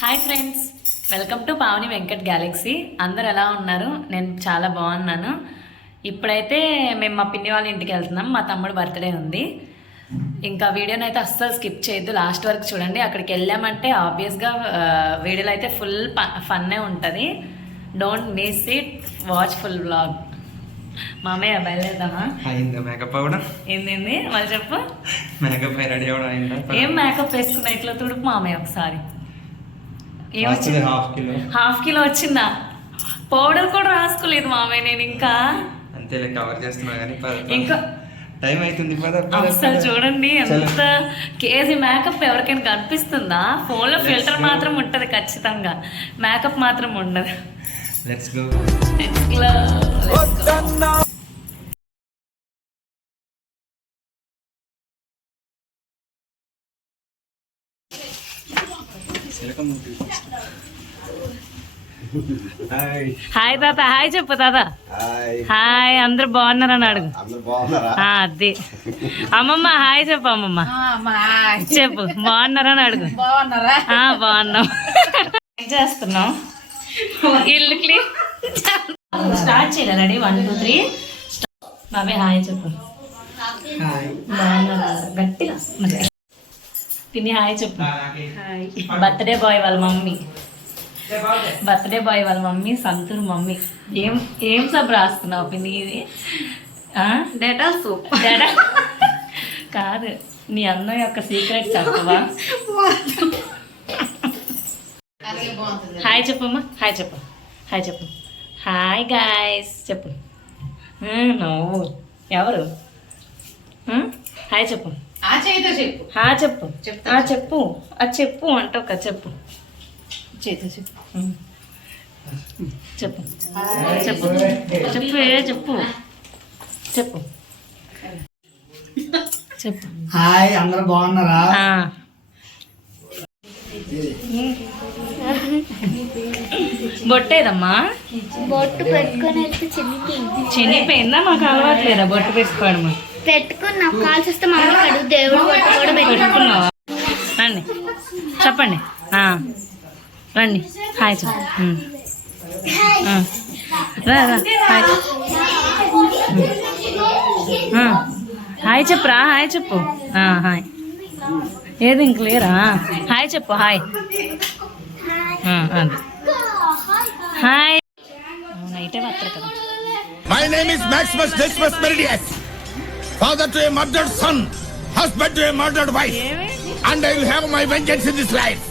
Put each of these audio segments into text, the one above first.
Hi friends, welcome to Pavani Venkat Galaxy. అందరు ఎలా ఉన్నారు? నేను చాలా బాగున్నాను. ఇప్పుడైతే మేము మా పిన్ని వాళ్ళ ఇంటికి వెళ్తున్నాం. మా తమ్ముడు బర్త్డే ఉంది. ఇంకా వీడియోని అయితే అస్సలు స్కిప్ చేయొద్దు, లాస్ట్ వరకు చూడండి. అక్కడికి వెళ్ళామంటే ఆబ్వియస్గా వీడియోలో అయితే ఫుల్ ఫన్నే ఉంటుంది. Don't miss it, watch full vlog. మామయ్య బయలుదేరదామా? మేకప్ అవడం ఏంది మళ్ళీ చెప్పు. మేకప్ రెడీ అవడం అయిందా? ఏం మేకప్ వేసుకున్నా ఇట్లా తుడుపు మామయ్య ఒకసారి. హాఫ్ కిలో వచ్చిందా? పౌడర్ కూడా రాసుకోలేదు మామయ్య నేను. ఇంకా అంతేలే, కవర్ చేస్తున్నా కానీ ఇంకా టైం అవుతుంది. అసలు చూడండి ఎంత కేజీ మేకప్ ఎవరికైనా కనిపిస్తుందా? ఫోన్లో ఫిల్టర్ మాత్రం ఉంటది ఖచ్చితంగా, మేకప్ మాత్రం ఉండదు. Let's go. హాయ్ తాత. హాయ్ చెప్పు తాత. హాయ్, అందరు బాగున్నారని అడుగు. అది అమ్మమ్మ హాయ్ చెప్పు. అమ్మమ్మ చెప్పు, బాగున్నారని అడుగు. బాగున్నాం. ఏం చేస్తున్నావు? ఇల్లు క్లీన్ స్టార్ట్ చేయాలి. రెడీ 1 2 3 బాబే హాయ్ చెప్పు. బాగున్నారా? గట్టిగా తిని హాయ్ చెప్పు. బర్త్డే బాయ్ వాళ్ళ మమ్మీ సంతూర్ మమ్మీ. ఏం సబ్ రాస్తున్నావు పిన్ని? ఇది డేటా సూప్. డేటా కాదు, నీ అన్న యొక్క సీక్రెట్ చెప్పవా? హాయ్ చెప్పమ్మా. హాయ్ చెప్పు. హాయ్ చెప్పు. హాయ్ గాయ్స్ చెప్పు. నవ్వు. ఎవరు? హాయ్ చెప్పు. చెప్పు. చెప్పు. అది చెప్పు అంటావు కదా, చెప్పు. చేతో చెప్పు. చెప్పు చెప్పు చెప్పు చెప్పు చెప్పు. హాయ్, అందరూ బాగున్నారా? బొట్టేదమ్మా? బొట్టు పెట్టుకొని వెళ్తే చినిపోయిందా? మాకు అలవాట్లేదా బొట్టు పెట్టుకోవడం? పెట్టుకున్నా. కాల్స్ వస్తే మమ్మల్ని దేవుడు బొట్టు కూడా పెట్టుకున్నావా? రండి చెప్పండి. రండి హాయ్ చెప్పు. హాయ్ చెప్పురా. హాయ్ చెప్పు. హాయ్ ఏది ఇంక లేరా? హాయ్ చెప్పు. హాయ్. అది హాయ్. నైటే వస్తారు కదా. My name is Maximus Decimus Meridius, father to a murdered son, husband to a murdered wife, and I will have my vengeance in this life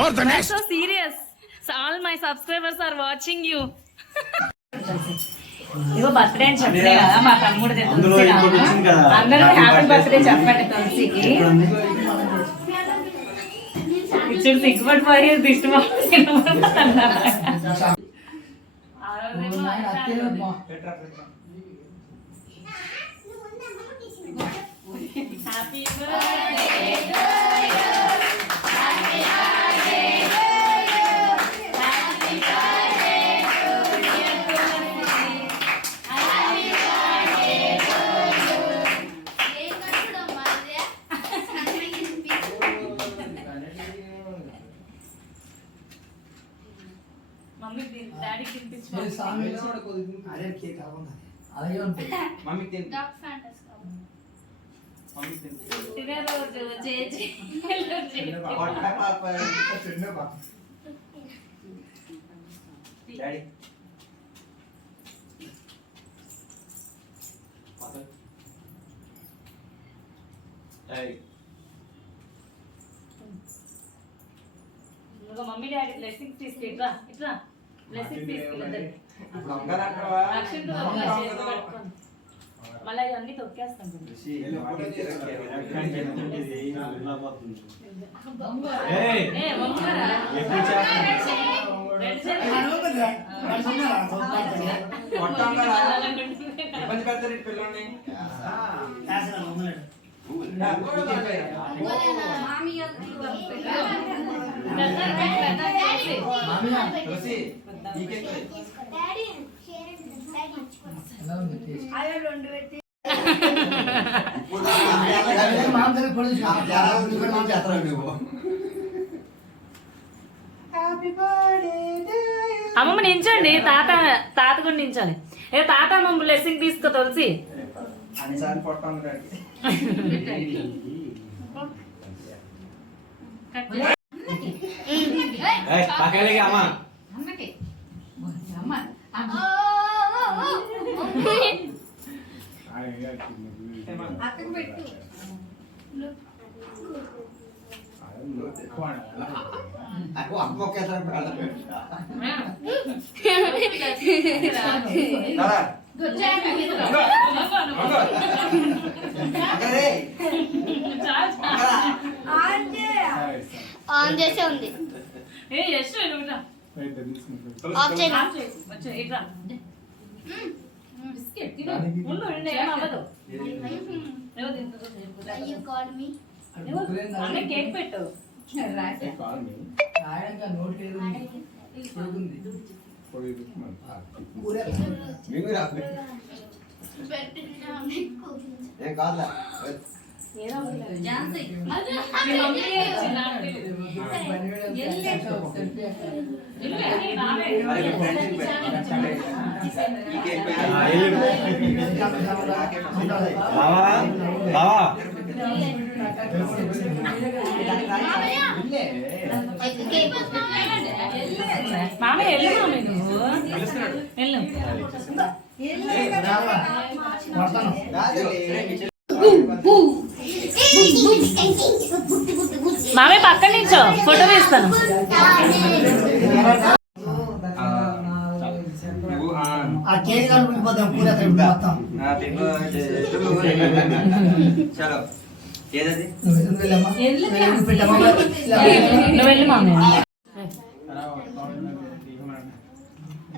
or the next. So serious. So all my subscribers are watching you. Ego birthday అని చెప్పలే కదా మా తమ్ముడు. అందరూ happy birthday చెప్పండి తులసికి. ఇచ్చుడు సిగ్గుపడిపోయి దిష్టి హ్యాపీ మమ్మీ డాడీ బ్లెస్సింగ్స్ తీసుకెళ్ళరా. ఇట్లా బ్లెస్సింగ్స్ తీసుకెళ్ళి మళ్ళీ అన్ని తొక్కేస్తాం. అమ్మమ్మ నించండి, తాత తాత కూడా నించాలి. ఏ తాత అమ్మమ్మ బ్లెస్సింగ్ తీసుకో తులసి. అన్నిసార్లు పొట్టాను అమ్మా ఆన్ చేసే ఉంది. ఆఫ్ చేయండి. You called me. కేక్ పెట్టు. మామ వెళ్ళు, మామ నువ్వు వెళ్ళు. మామే పక్కన నించో, ఫోటో తీస్తాను. ఆ కేక్ కనుక్కుండిపోతాం పూర మొత్తం. చలో ఏదది నువ్వు వెళ్ళు మామే.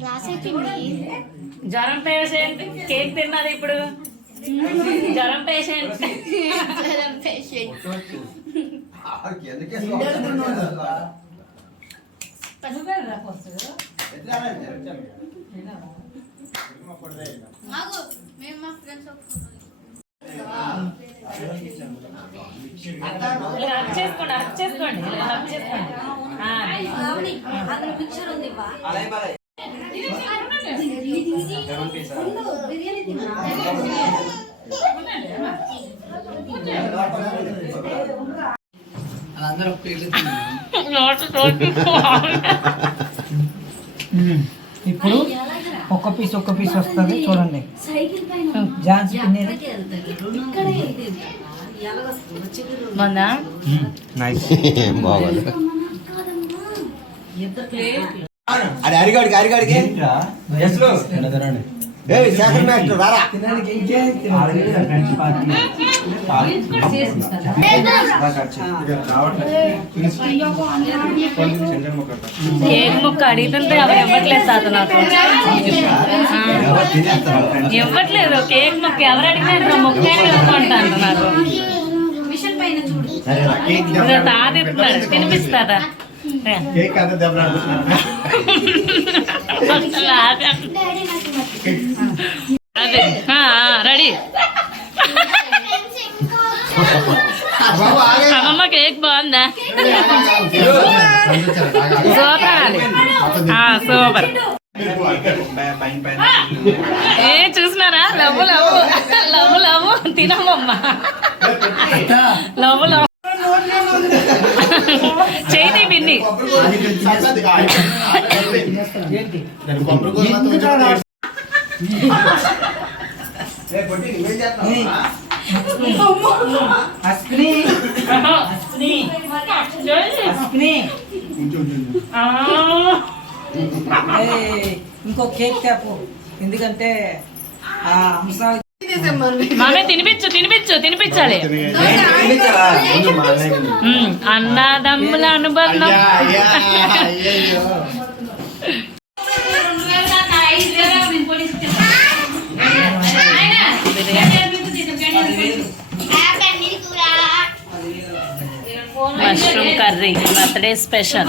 రాసేపిండి. జ్వరం పేషెంట్ కేక్ తిన్నది ఇప్పుడు. జ్వరం పేషెంట్. జ్వరం పేషెంట్. మాకు మేము మా ఫ్రెండ్స్ హక్ చేసుకోండి, హక్ చేసుకోండి, హక్ చేసుకోండి. అందరూ ఇప్పుడు ఒక్క పీస్ వస్తుంది చూడండి. ఝాన్సీ తినేది మొన్న బాగుంది. అది అరిగాడికి శాఖర్ మాస్టర్ రారా. కేక్ ముక్క అడిగితే ఎవరు ఇవ్వట్లేదు తాత నాకు. ఇవ్వట్లేదు కేక్ ముక్క, ఎవరు అడిగినా ముక్క ఇవ్వమంటాను నాకు. తాత ఇస్తున్నాడు, తినిపిస్తారా? అదే రెడీ. అమ్మమ్మ కేక్ బాగుందా? సూపర్. ఏ చూసినారా? లవ్వు లవ్వు లవ్వు లవ్వు తినమ్మమ్మ. లవ్వు లవ్వు చేయి పిన్ని. ఇంకో కేక్ తేపు, ఎందుకంటే ఆ అంశాలు మామే తినిపించాలి. అన్నదమ్ముల అనుబంధం. Mushroom curry birthday special.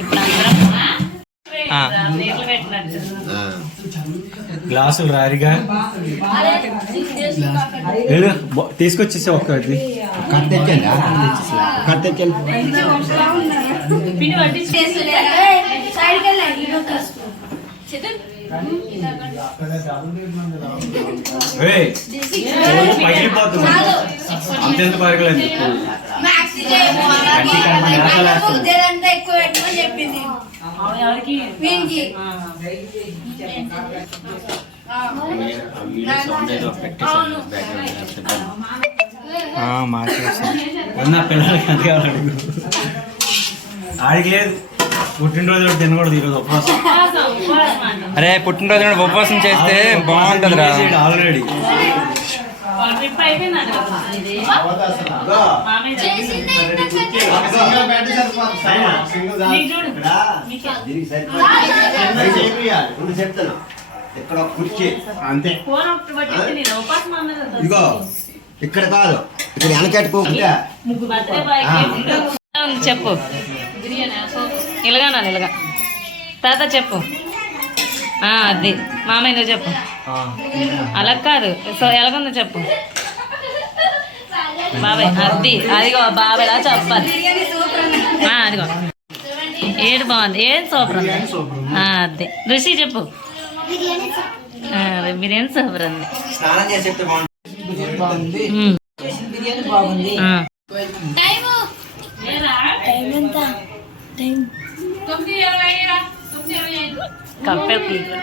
ఇప్పుడు అందరం నీళ్ళు పెట్టినట్టు గ్లాసులు రారిగా తీసుకొచ్చేసి ఒక్కటి కట్ తెచ్చండి. పిన్ని పగిలిపోతుంది అంతెంత పగలేదు ఎవరికి ఉన్న పిల్లలకి అంతే కావాలి ఆడికి లేదు పుట్టినరోజు కూడా తినకూడదు ఈరోజు ఉపవాసం అరే పుట్టినరోజు నాడు ఉపవాసం చేస్తే బాగుంటుందిరా. ఆల్రెడీ ట్రిప్ అయిపోయిందండి చెప్తాను ఇక్కడ ఒక కుర్చీ అంతే ఫోన్ ఒకటి పట్టింది నేను ఉపాసం అన్నది ఇదిగో ఇక్కడ కాదు ఇక్కడ వెనకెట్టుకోకుంటే ముగ్గు బర్త్డే బాయ్ చెప్పు ఇలాగా ఇలాగా తాత చెప్పు అది మామయ్య నువ్వు చెప్పు అలా కాదు సో ఎలాగుందో చెప్పు బాబాయ్ అదిగో బాబాయ్లా చెప్పాలి అదిగో ఏడు బాగుంది ఏం సూపర్ ఉంది అది రుచి చెప్పు బిర్యానీ సూపర్ ఉంది స్నానం చేసి చెప్తే బాగుంటుంది.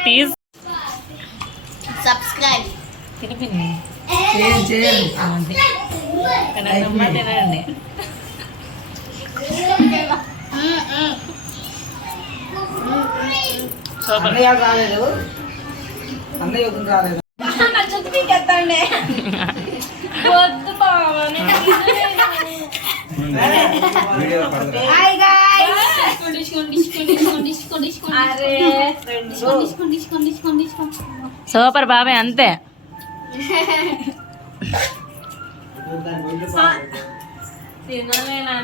తీసు సబ్స్క్రైబ్ తినిపింది తినండి సూపర్ రాలేదు అన్నయ్య రాలేదు వద్దు బావని సూపర్ బాబాయ్ అంతే తినలేనా